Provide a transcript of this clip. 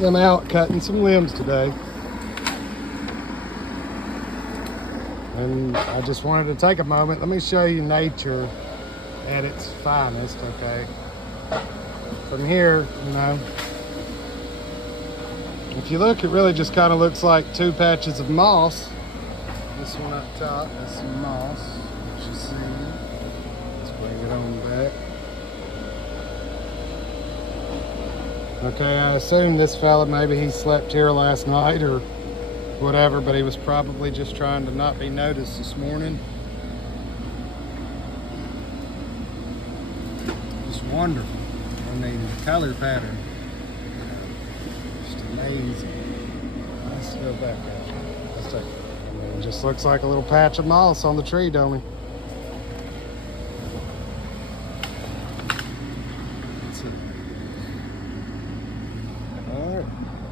I'm out cutting some limbs today. And I just wanted to take a moment. Let me show you nature at its finest, okay? From here, you know, if you look, it really just kind of looks like two patches of moss. This one up top is some moss, as you see. Let's bring it on back. Okay, I assume this fella, maybe he slept here last night or whatever, but he was probably just trying to not be noticed this morning. Just wonderful. I mean, the color pattern, just amazing. Let's go back there. Let's take it. I mean, it just looks like a little patch of moss on the tree, don't it?